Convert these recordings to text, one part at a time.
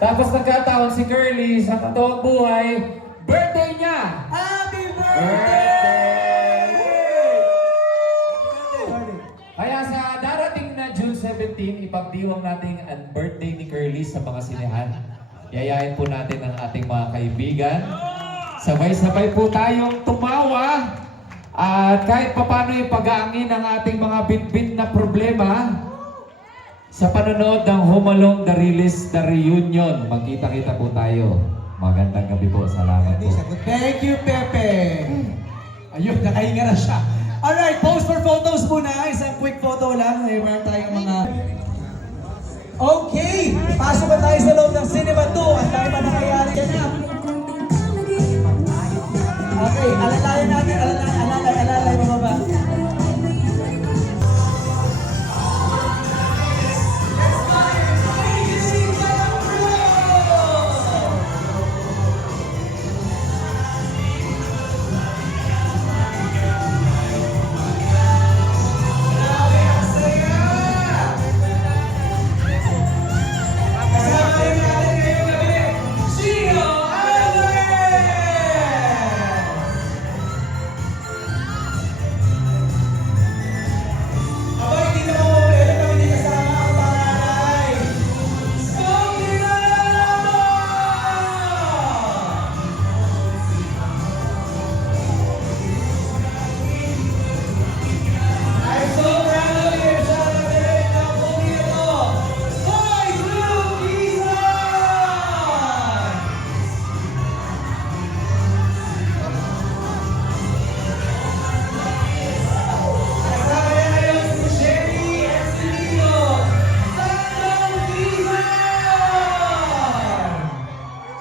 Tapos nagkataon si Curly sa totoong buhay, birthday niya! Happy Birthday! birthday! Kaya sa darating na June 17, ipagdiwang natin ang birthday ni Curly sa mga sinehan. Yayain po natin ang ating mga kaibigan. Sabay-sabay po tayong tumawa. At kahit papano ipag-aangin ang ating mga bitbit na problema sa panonood ng Home Alone, The Release, The Reunion. Magkita-kita po tayo. Magandang gabi po. Salamat po. Thank you, Pepe. Ayun, nakahinga na siya. Alright, pose for photos muna. Isang quick photo lang. Meron tayong mga... Okay, pasok na tayo sa loob ng Cinema 2 at tayo ba nakayari ka na? Okay, alalayan natin, alalay, mga ba?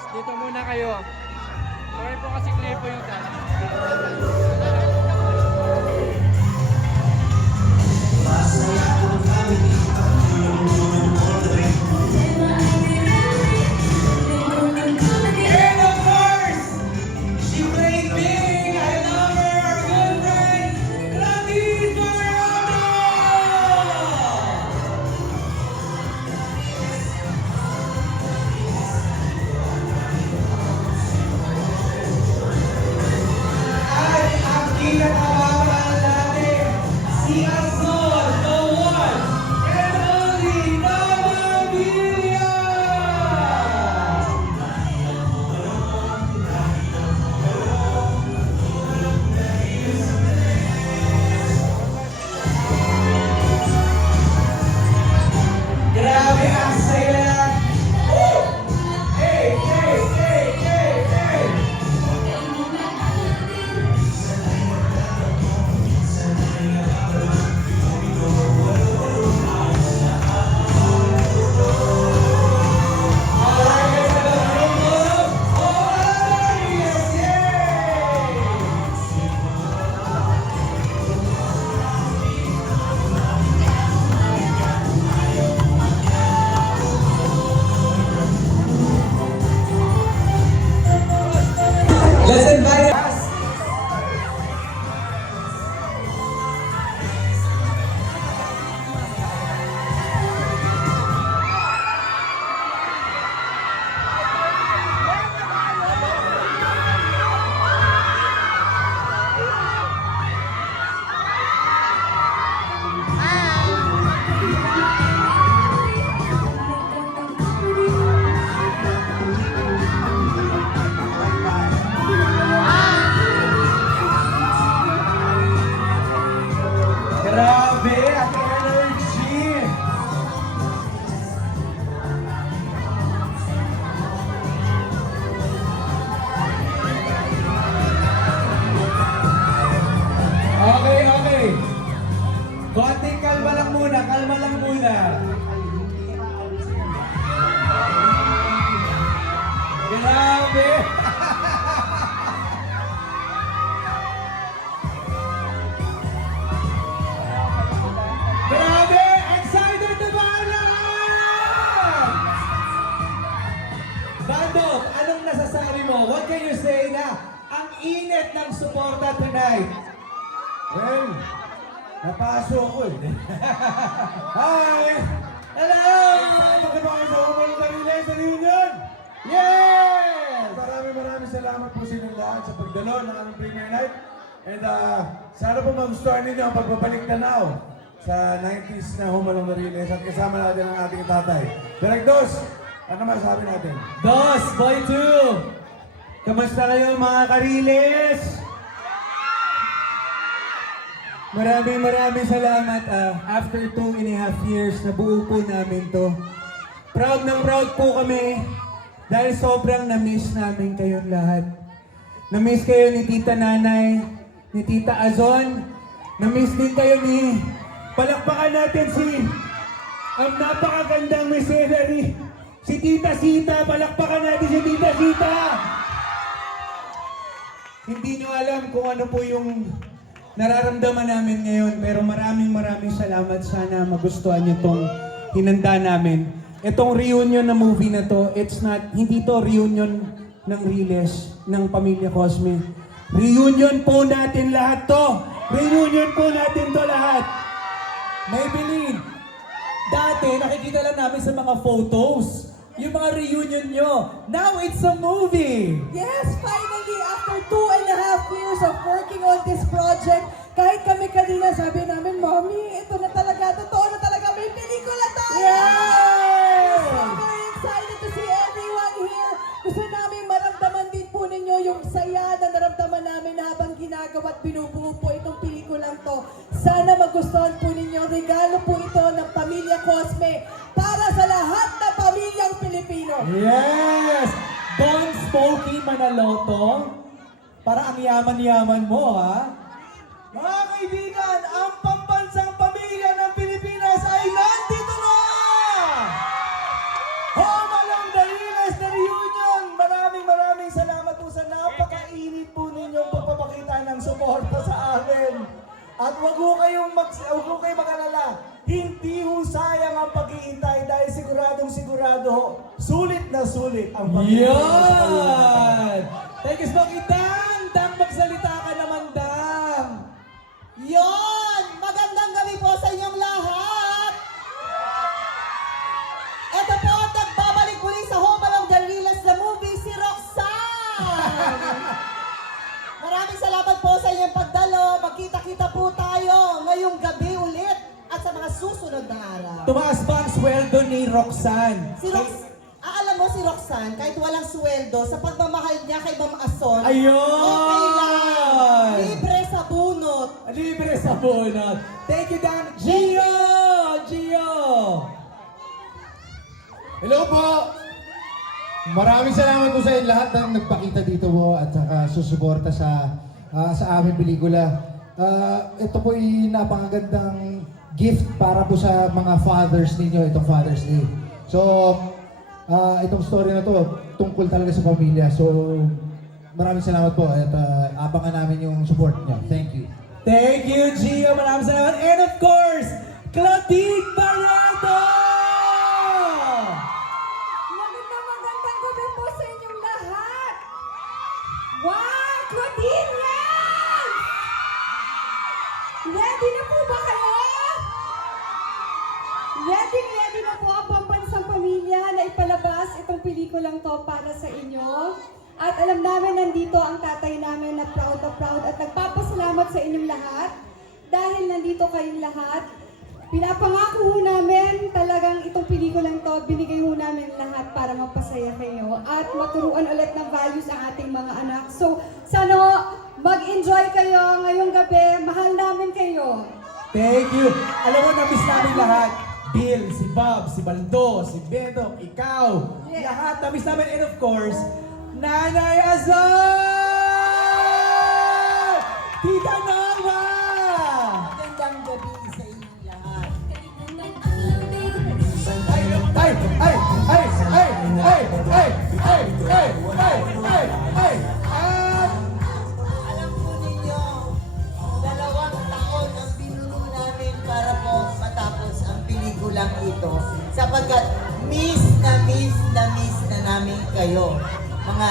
Dito muna kayo. Sorry po kasi clear po yung time. And of course, she played big. I love her, our good friend, Claudine Fernando! At ang kinakabahan natin, si Azul, the one and only Mama Villa! Grabe ang saya! Woo! Hey, hey, hey, hey, hey! Alright, guys, nag-room mo? Oh, yes, yay! Let's invite us. Grabe ang energy! Okay, okay. Konting kalma lang muna, kalma lang muna. Grabe! Grabe! Excited na ba ang lahat? Bandok, anong nasasabi mo? What can you say na ang init ng suporta tonight? Well, napasok ko eh. Hi! Hello! Excited ka ba kayo sa Home Alone, The Release, The Reunion? Yes! Maraming salamat po sa inyong lahat sa pagdalo ng aming premiere night. And sana po magustuhan ninyo ang pagbabalik tanaw sa 90s na Humalong Mariles at kasama natin ang ating tatay. Direk Dos, ano masasabi natin? Dos, Boy 2! Kamusta kayo mga Kariles? Maraming salamat. After 2.5 years, nabuo po namin to. Proud po kami dahil sobrang na-miss namin kayong lahat. Na-miss kayo ni Tita Nanay, ni Tita Azon. Na-miss din kayo ni... Palakpakan natin ang napakagandang misenary, si Tita Sita. Palakpakan natin si Tita Sita. Hindi nyo alam kung ano po yung nararamdaman namin ngayon, pero maraming salamat. Sana magustuhan nyo itong hinanda namin. Itong reunion na movie na to, hindi to reunion ng Riles, ng Pamilya Cosme. Reunion po natin lahat to. Reunion po natin to lahat. Maybelline, dati nakikita lang namin sa mga photos, yung mga reunion nyo. Now it's a movie! Yes, finally, after 2.5 years of working on this project, kahit kami kanina sabi namin, Mommy, ito na talaga, totoo na talaga, may pelikula tayo! Yes! So very excited to see everyone here. Gusto namin maramdaman din po ninyo yung saya na naramdaman namin habang ginagawa at binubuo po itong pelikulang to. Sana magustuhan po ninyo. Regalo po ito ng Pamilya Cosme para sa lahat ng pamilyang Pilipino. Yes! Don Smokey Manaloto. Para ang yaman-yaman mo, ha? Mga kaibigan, ang pambansang pamilya ng Pilipinas ay nandito na! Humalong Mariles na reunion! Maraming salamat po sa napakainit po ninyong pagpapakita ng suporta sa amin. At huwag ho kayong mag-alala. Hindi ho sayang ang pag-iintay dahil sigurado ho, sulit na sulit ang pag-iintay. Yan! Thank you, Smokey. Dang, magsalita ka naman, Dang. Yon! Magandang gabi po sa inyong lahat! Ito po ang nagbabalik muli sa Home Along the Riles na movie, si Roxanne! Maraming salamat po sa inyong pagdalo. Magkita-kita po tayo ngayong gabi ulit at sa mga susunod na araw. Tumaas ba ang sweldo ni Roxanne? Alam mo si Roxanne, kahit walang sweldo, sa pagmamahal niya kay Ma'am Ason, Ayun! okay lang. Libre sa bunot. Libre sa bunot. Thank you, Dan. Gio! Hello po! Maraming salamat po sa inyo lahat ng nagpakita dito po at saka susuporta sa aming pelikula. Ito po ay napakagandang gift para po sa mga fathers ninyo, itong Father's Day. So, itong story na to tungkol talaga sa pamilya. So, maraming salamat po at abangan namin yung support niyo. Thank you. Thank you, Gio. Maraming salamat. And of course, Claudine Barreto! Magandang gabi po sa inyong lahat. Wow, Claudine, yes! Ready na po ba kayo? Ready na po ang pambansang pamilya na ipalabas itong pelikulang to para sa inyo. At alam namin nandito ang tatay namin na proud at nagpapasalamat sa inyong lahat. Dahil nandito kayong lahat, pinapangako ho namin talagang itong pelikulang to, binigay ho namin lahat para mapasaya kayo at maturuan ulit ng values ang ating mga anak. So, sana mag-enjoy kayo ngayong gabi. Mahal namin kayo. Thank you. Alam mo, na-miss namin lahat. Bill, si Bob, si Baldo, si Bedok, ikaw. Yes. Lahat na-miss namin. And of course, Nanay Azon! Tita Norma! Magandang gabi sa inyong lahat. Alam po ninyo, 2 taon ang binuno namin para po matapos ang pelikulang ito. Sapagkat miss na namin kayo. Mga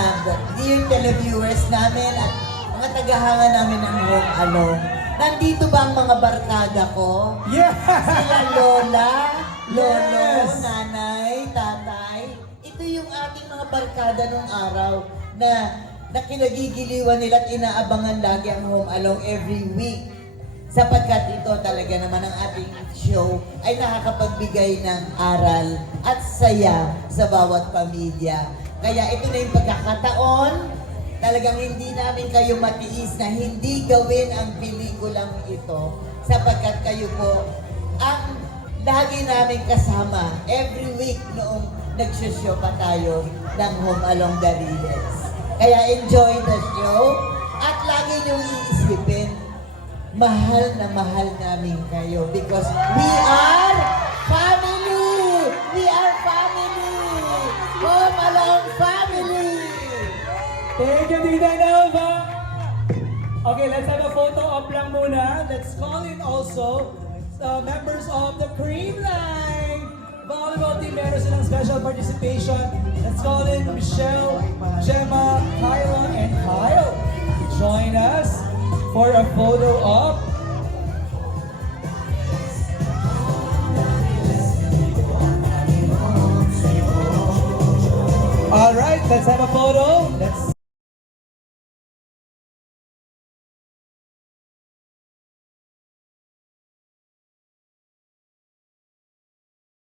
dear televiewers namin at mga tagahanga namin ng Home Along. Nandito ba ang mga barkada ko? Yes! Sila Lola, Lolo, Yes! Nanay, Tatay. Ito yung ating mga barkada nung araw na kinagigiliwan nila at inaabangan lagi ang Home Alone every week. Sapagkat ito talaga naman ang ating show ay nakakapagbigay ng aral at saya sa bawat pamilya. Kaya ito na yung pagkakataon, talagang hindi namin kayo matiis na hindi gawin ang pelikulang ito sapagkat kayo po ang lagi namin kasama every week noong nagsoshow pa tayo ng Home Along the Riles. Kaya enjoy the show at lagi niyong iisipin, mahal na mahal namin kayo because we are family! We are family! Home Along family! Thank you, Tita Nova! Okay, let's have a photo op lang muna. Let's call in also members of the Cream Line. Volleyball team, meron silang special participation. Let's call in Michelle, Gemma, Kyla, and Kyle. Join us for a photo op. All right, let's have a photo. Let's